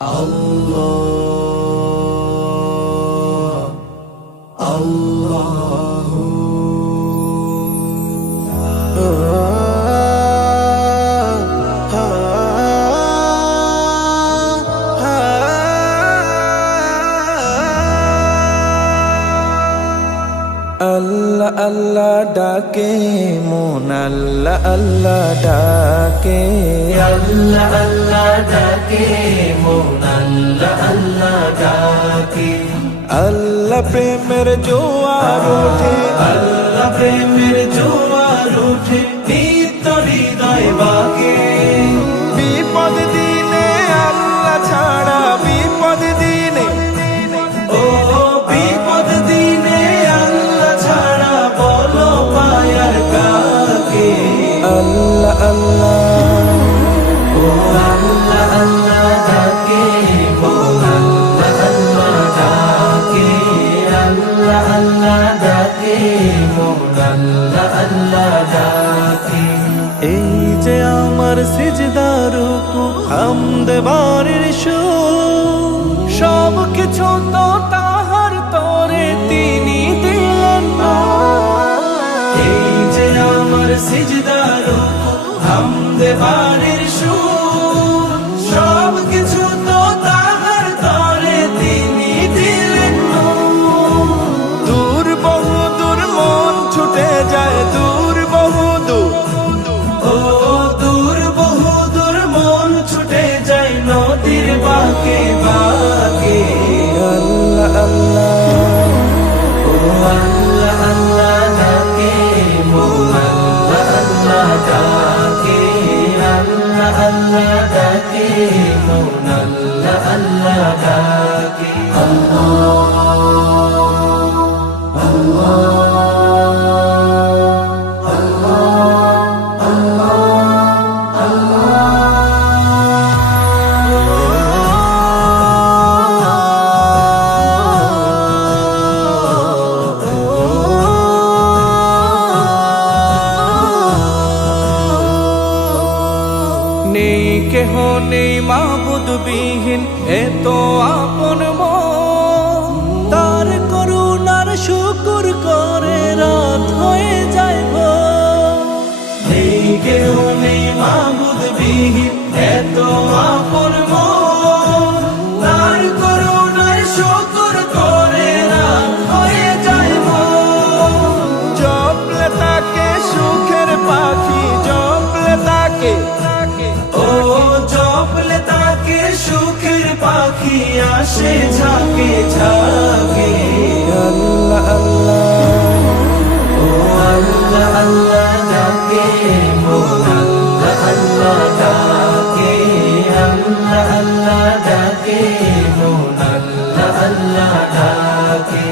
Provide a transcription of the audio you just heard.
Allah, Allahu Allah Allah ডাকে মন Allah Allah ডাকে Allah Allah ডাকে মন Allah Allah ডাকে Allah প্রেমের জোয়ার ওঠে Allah প্রেমের জোয়ার ওঠে নিত্য হৃদয় বাকে বিপদ দিনে Allah ছাড়া বিপদ দিনে ও বিপদ দিনে Allah ছাড়া বলো পায়ার কাকে Allah Allah ও Allah Allah ডাকে মন Allah Allah ডাকে Allah Allah ডাকে মন Allah Allah ডাকে এই যে আমার সিজদার রুকু হামদ বারের সুর সব কিছু তো তাহার তরে তিনি দিলেন না এই যে আমার সিজদার রুকু হামদ বারের সুর সব কিছু তো তাহার তরে তিনি দিলেন দূর বহু দূর মন ছুটে যায় দূর বহু দূর ও দূর বহু দূর মন ছুটে যায় নদীর বাঁকে বাঁকে আল্লাহ আল্লাহ ও আল্লাহ আল্লাহ ডাকে মন আল্লাহ আল্লাহ ডাকে আল্লাহ আল্লাহ ডাকে মন আল্লাহ আল্লাহ ডাকে নেই কেহ নেই মাবুদ বিহীন এত আপন মন তার করুণার শুকর করে রাত হয়ে যায় ভোর নেই কেউ নেই মাবুদ বিহীন এত আপন মন তার করুণায় শুকর করে রাত হয়ে যায় মন জপলে তাকে সুখের পাখি জপলে তাকে ও জপলে তাকে সুখের পাখি আসে ঝাঁকে ঝাঁকে আল্লাহ আল্লাহ ও আল্লাহ আল্লাহ ডাকে মন আল্লাহ আল্লাহ ডাকে আল্লাহ আল্লাহ ডাকে মন আল্লাহ আল্লাহ ডাকে